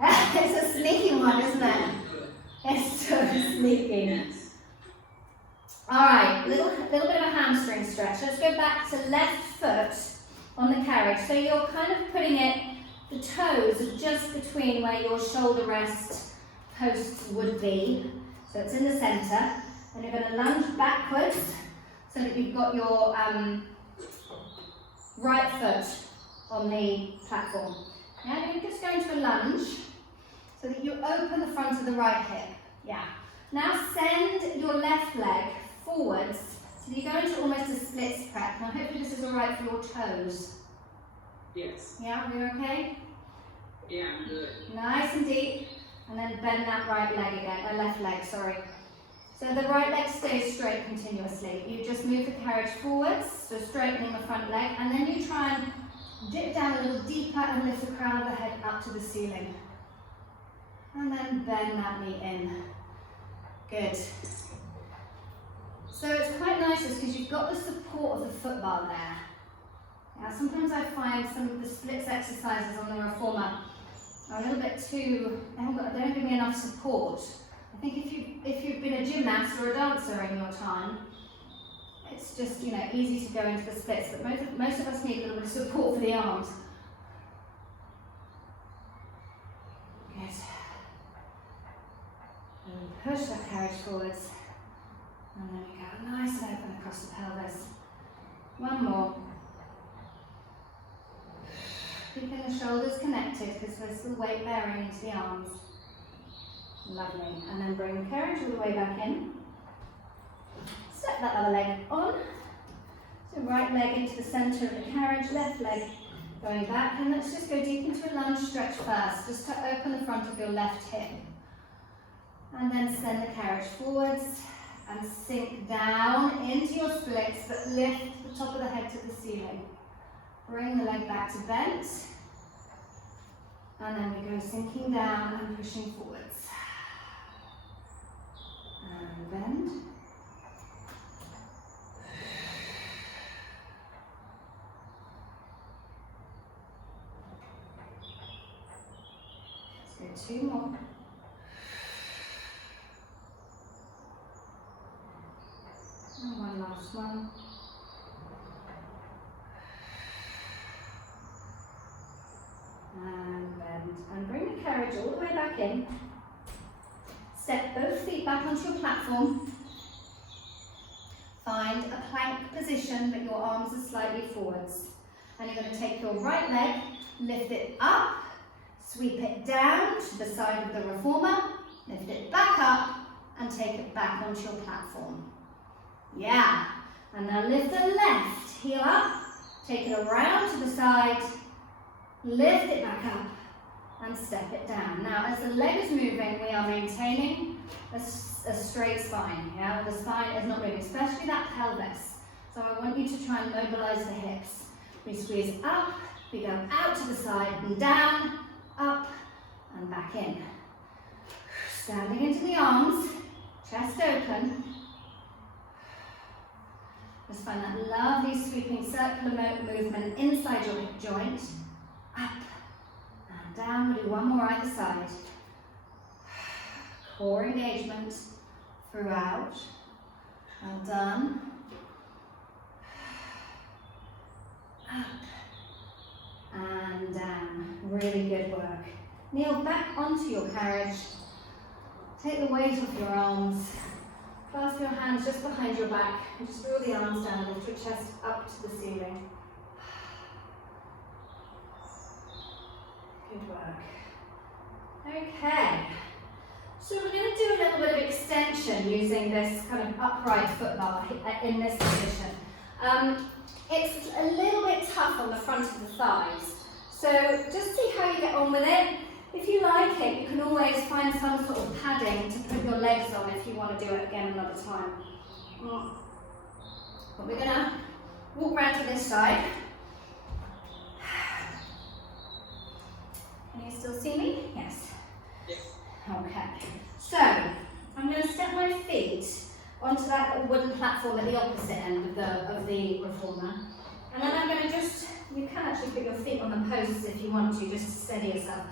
that. It's a sneaky one, isn't it? It's so sneaky. Yes. Alright, little bit of a hamstring stretch. Let's go back to left foot on the carriage. So you're kind of putting it, the toes are just between where your shoulder rest posts would be. So it's in the centre. And you're going to lunge backwards so that you've got your right foot on the platform. Now you're just going to a lunge so that you open the front of the right hip. Yeah. Now send your left leg forwards so that you go into almost a split stretch. Now hopefully this is alright for your toes. Yes. Yeah, we're okay? Yeah, I'm good. Nice and deep. And then bend that right leg again, left leg, sorry. So the right leg stays straight continuously. You just move the carriage forwards, so straightening the front leg, and then you try and dip down a little deeper and lift the crown of the head up to the ceiling. And then bend that knee in. Good. So it's quite nice because you've got the support of the foot bar there. Now sometimes I find some of the splits exercises on the reformer are a little bit too, they don't give me enough support. I think if you've been a gymnast or a dancer in your time, it's just, you know, easy to go into the splits, but most of us need a little bit of support for the arms. Good. And push that carriage forwards. And then we go nice and open across the pelvis. One more. Keeping the shoulders connected because there's still weight bearing into the arms. Lovely. And then bring the carriage all the way back in. Step that other leg on. So right leg into the centre of the carriage, left leg going back. And let's just go deep into a lunge stretch first, just to open the front of your left hip. And then send the carriage forwards and sink down into your splits, but lift the top of the head to the ceiling. Bring the leg back to bent. And then we go sinking down and pushing forwards. And bend. Let's go two more. And one last one. And bend. And bring the carriage all the way back in. Step both feet back onto your platform. Find a plank position, but your arms are slightly forwards. And you're going to take your right leg, lift it up, sweep it down to the side of the reformer, lift it back up, and take it back onto your platform. Yeah. And now lift the left heel up, take it around to the side, lift it back up, and step it down. Now, as the leg is moving, we are maintaining a straight spine. Yeah, the spine is not moving, especially that pelvis. So I want you to try and mobilize the hips. We squeeze up, we go out to the side and down, up and back in. Standing into the arms, chest open. Just find that lovely sweeping circular movement inside your hip joint. Up and down. We'll do one more either side. Core engagement throughout. Well done. Up and down. Really good work. Kneel back onto your carriage. Take the weight off your arms. Clasp your hands just behind your back and just draw the arms down, lift your chest up to the ceiling. Good work. Okay, so we're going to do a little bit of extension using this kind of upright foot bar in this position. It's a little bit tough on the front of the thighs, so just see how you get on with it. If you like it, you can always find some sort of padding to put your legs on if you want to do it again another time. But we're going to walk round to this side. Can you still see me? Yes. Yes. Okay. So, I'm going to step my feet onto that little wooden platform at the opposite end of the reformer. And then I'm going to just, you can actually put your feet on the posts if you want to, just to steady yourself.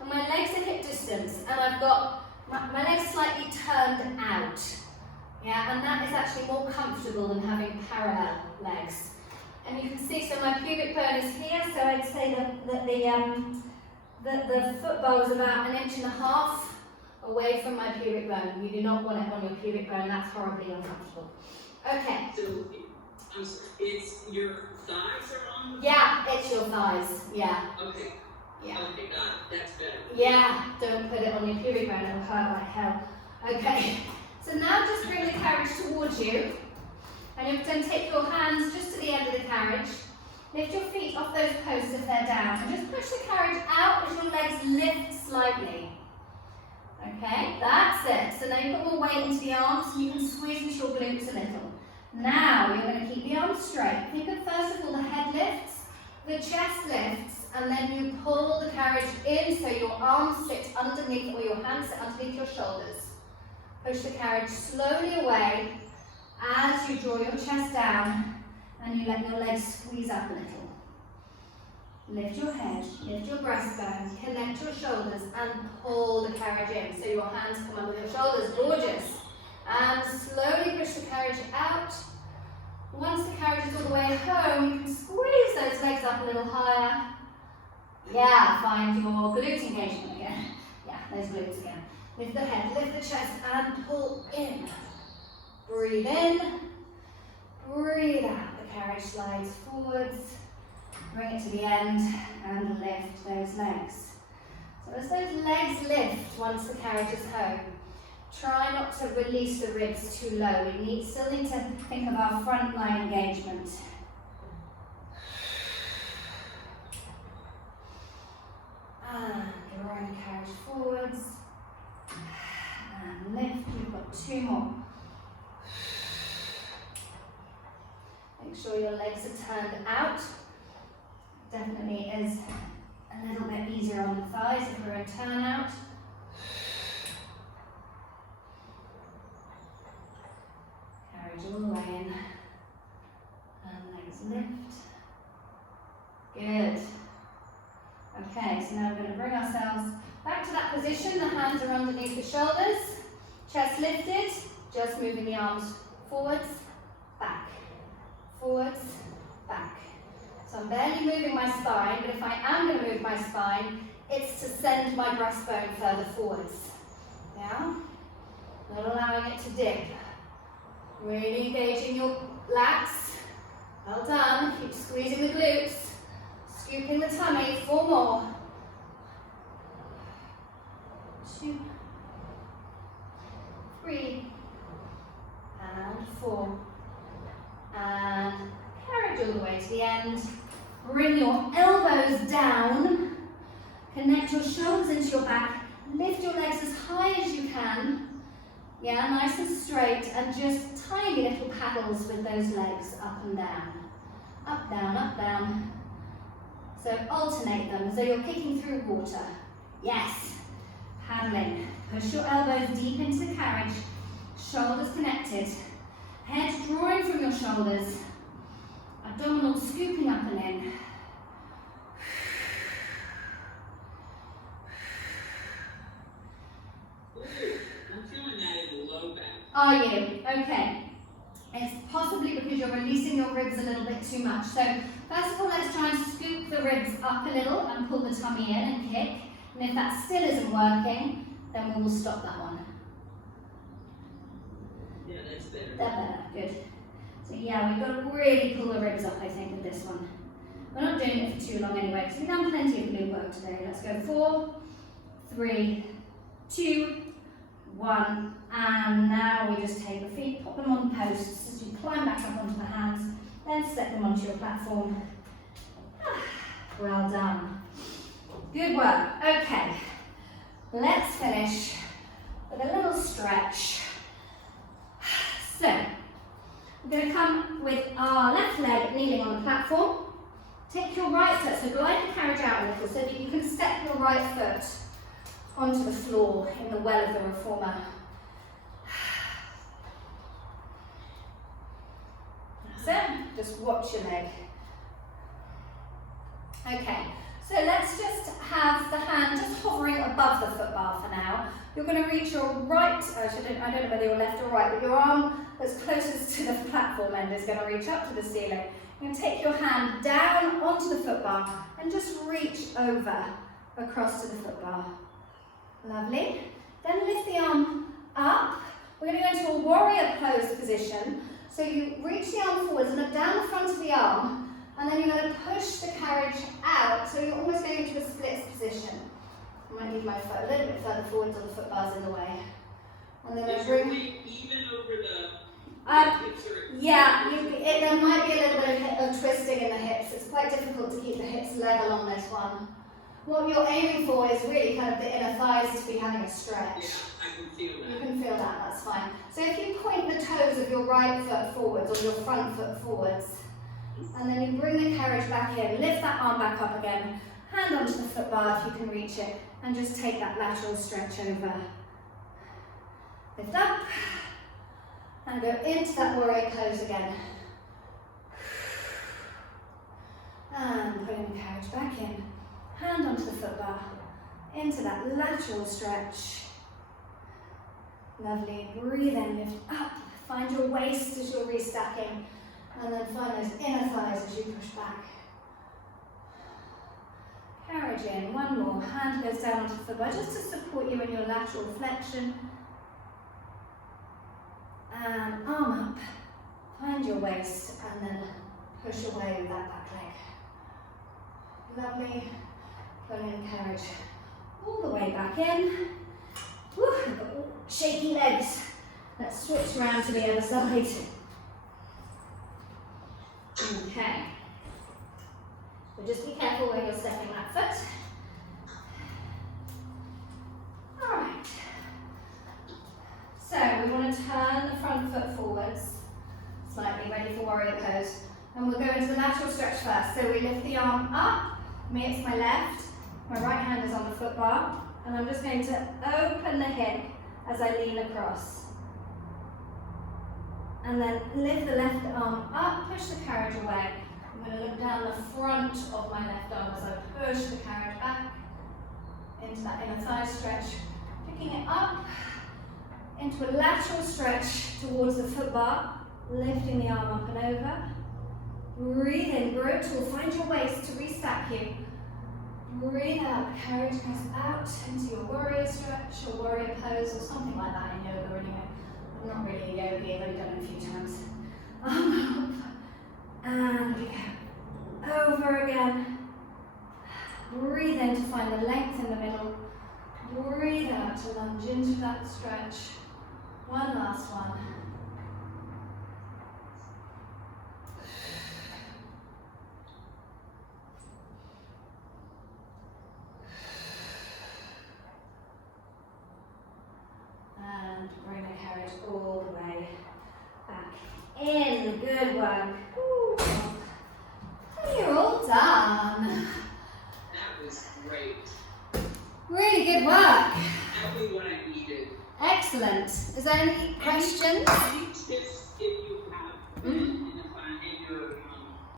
And my legs are hip distance, and I've got my legs slightly turned out. Yeah, and that is actually more comfortable than having parallel legs. And you can see, so my pubic bone is here, so I'd say that the foot bowl is about 1.5 inches away from my pubic bone. You do not want it on your pubic bone, that's horribly uncomfortable. Okay. So, it's your thighs are on? Yeah, it's your thighs, yeah. Okay. Yeah. Okay, got it. That's better. Yeah, don't put it on your pubic bone, it'll hurt like hell. Okay, so now just bring the carriage towards you. And you're going to take your hands just to the end of the carriage. Lift your feet off those posts if they're down. And just push the carriage out as your legs lift slightly. Okay, that's it. So now you've got more weight into the arms, so you can squeeze into your glutes a little. Now you're going to keep the arms straight. Think of first of all the head lifts, the chest lifts, and then you pull the carriage in so your arms sit underneath, or your hands sit underneath your shoulders. Push the carriage slowly away as you draw your chest down and you let your legs squeeze up a little. Lift your head, lift your breastbone, connect your shoulders and pull the carriage in so your hands come under your shoulders. Gorgeous. And slowly push the carriage out. Once the carriage is all the way home, you can squeeze those legs up a little higher. Yeah, find your glute engagement again. Yeah, those glutes again. Lift the head, lift the chest and pull in. Breathe in, breathe out. The carriage slides forwards. Bring it to the end and lift those legs. So as those legs lift once the carriage is home, try not to release the ribs too low. We still need to think of our front line engagement. And drawing the carriage forwards. And lift. You've got 2 more. Make sure your legs are turned out. Definitely is a little bit easier on the thighs if we're in turn out. Carriage all the way in. And legs lift. Good. Okay, so now we're going to bring ourselves back to that position. The hands are underneath the shoulders. Chest lifted. Just moving the arms forwards, back. Forwards, back. So I'm barely moving my spine, but if I am going to move my spine, it's to send my breastbone further forwards. Yeah? Not allowing it to dip. Really engaging your lats. Well done. Keep squeezing the glutes. Scooping the tummy. 4 more. 2, 3, and 4. And carriage all the way to the end. Bring your elbows down. Connect your shoulders into your back. Lift your legs as high as you can. Yeah, nice and straight. And just tiny little paddles with those legs up and down. Up, down, up, down. So alternate them as though you're kicking through water. Yes. Paddling. Push your elbows deep into the carriage. Shoulders connected. Head drawing from your shoulders. Abdominal scooping up and in. I'm feeling that in the low back. Are you? Okay. It's possibly because you're releasing your ribs a little bit too much. So first of all, let's try and scoop the ribs up a little and pull the tummy in and kick. And if that still isn't working, then we will stop that one. Yeah, that's better. That's better, good. So yeah, we've got to really pull the ribs up, I think, with this one. We're not doing it for too long anyway, because we've done plenty of glute work today. Let's go 4, 3, 2, 1, and now we just take the feet, pop them on the posts as you climb back up onto the hands, then step them onto your platform. Well done. Good work. Okay, let's finish with a little stretch. So, we're going to come with our left leg kneeling on the platform. Take your right foot, so glide the carriage out a little so that you can step your right foot onto the floor in the well of the reformer. That's it. Just watch your leg. Okay, so let's just have the hand just hovering above the footbar for now. You're going to reach your right, I don't know whether you're left or right, but your arm that's closest to the platform end is going to reach up to the ceiling. You're going to take your hand down onto the footbar and just reach over across to the footbar. Lovely. Then lift the arm up. We're going to go into a warrior pose position. So you reach the arm forwards and look down the front of the arm, and then you're going to push the carriage out. So you're almost going into a splits position. I might need my foot a little bit further forward so the footbar's in the way. And then I bring even over the hips or yeah, there might be a little bit of twisting in the hips. It's quite difficult to keep the hips level on this one. What you're aiming for is really kind of the inner thighs to be having a stretch. Yeah, I can feel that. You can feel that, that's fine. So if you point the toes of your right foot forwards or your front foot forwards, and then you bring the carriage back in, lift that arm back up again, hand onto the footbar if you can reach it, and just take that lateral stretch over. Lift up, and go into that warrior pose again. And pulling the carriage back in, hand onto the footbar, into that lateral stretch. Lovely, breathe in, lift up, find your waist as you're restacking, and then find those inner thighs as you push back. Carriage in, one more, hand goes down onto the footbar just to support you in your lateral flexion. And arm up, find your waist, and then push away with that back leg. Lovely, pulling the carriage all the way back in. Woo, I've got all shaky legs. Let's switch around to the other side. Okay. So just be careful where you're stepping that foot. Alright. So we want to turn the front foot forwards, slightly ready for warrior pose. And we'll go into the lateral stretch first. So we lift the arm up, me it's my left, my right hand is on the footbar, and I'm just going to open the hip as I lean across. And then lift the left arm up, push the carriage away. I'm going to look down the front of my left arm as I push the carriage back into that inner thigh stretch, picking it up into a lateral stretch towards the footbar, lifting the arm up and over. Breathe in, brutal, find your waist to restack you. Breathe out, carriage goes out into your warrior stretch or warrior pose or something like that in yoga anyway. I'm not really a yogi, I've only done it a few times. Arm up, and we go over again. Breathe in to find the length in the middle. Breathe out to lunge into that stretch. One last one. And bring the carriage all the way back in. Good work. Ooh. And you're all done. That was great. Really good work. Exactly what I needed. Excellent. Is there any questions?